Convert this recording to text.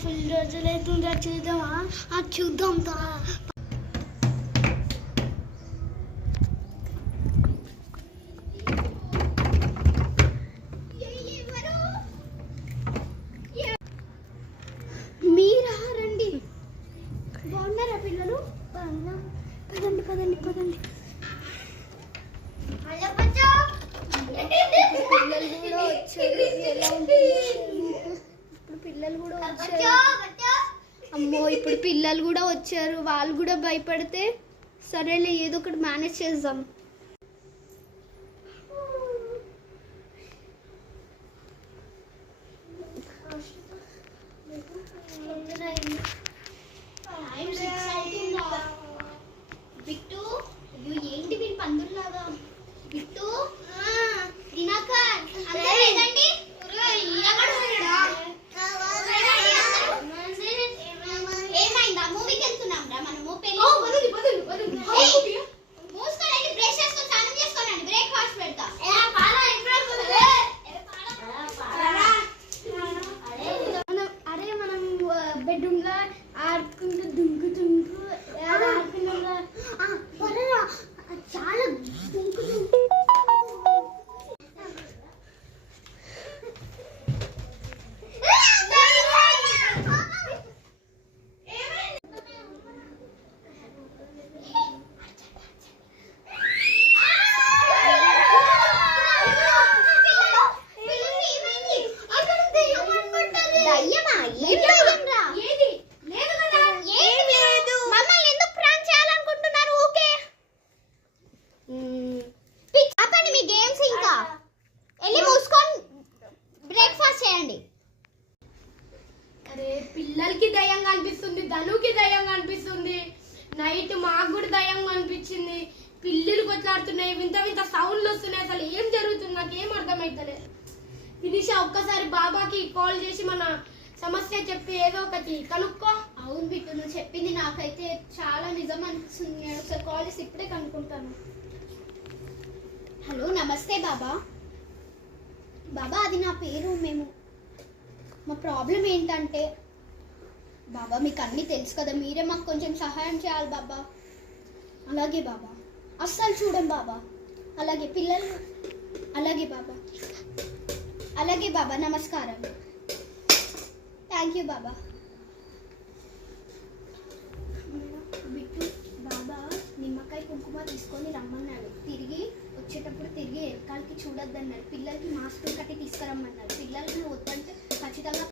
Full రోజులైతుందా చూద్దామా? చూద్దాం తా. మీరా రండి. బాగున్నారా పిల్లలు? పదండి పదండి పదండి. పిల్లలు కూడా వచ్చారు. అమ్మో ఇప్పుడు పిల్లలు కూడా వచ్చారు. వాళ్ళు కూడా భయపడితే సరేలే ఏదో ఒకటి మేనేజ్ చేద్దాం. బిట్టు ఏంటి వీళ్ళు పందుల్లాగా? బిట్టు దినాకర్ ఏమైంది? ఆ మూవీకి వెళ్తున్నాం రా మనము. మూసుకోండి, బ్రష్ చేసుకొని స్నానం చేసుకోండి, బ్రేక్ఫాస్ట్ పెడతా. అరే మనం బెడ్రూమ్ లో ఆడుకుంటూ దుంకుతుంటూ చాలా దుంకుతుంటూ పిల్లలకి దయ్యంగా అనిపిస్తుంది, ధనుకి దయ్యంగా అనిపిస్తుంది, నైట్ మాకు కూడా దయ్యంగా అనిపించింది. పిల్లులు కొట్లాడుతున్నాయి, వింత వింత సౌండ్లు వస్తున్నాయి. అసలు ఏం జరుగుతుంది నాకేం అర్థమవుతలేదు. వినిషా ఒక్కసారి బాబాకి కాల్ చేసి మన సమస్య చెప్పి ఏదో ఒకటి కనుక్కో. అవును బిట్టు, నువ్వు చెప్పింది నాకైతే చాలా నిజం అనిపిస్తుంది. నేను ఒకసారి కాల్ చేసి ఇప్పుడే కనుక్కుంటాను. హలో, నమస్తే బాబా. బాబా అది నా పేరు. మా ప్రాబ్లం ఏంటంటే బాబా మీకు అన్నీ తెలుసు కదా, మీరే మాకు కొంచెం సహాయం చేయాలి బాబా. అలాగే బాబా, అస్సలు చూడం బాబా. అలాగే పిల్లలు, అలాగే బాబా, అలాగే బాబా. నమస్కారం. Thank you Baba. బిట్టు, బాబా నిమ్మకాయ కుంకుమ తీసుకొని రమ్మన్నాడు. తిరిగి వచ్చేటప్పుడు తిరిగి వెనకాలకి చూడొద్దన్నాడు. పిల్లలకి మాస్క్ కట్టి తీసుకురమ్మన్నాడు. పిల్లలకి వద్దంటే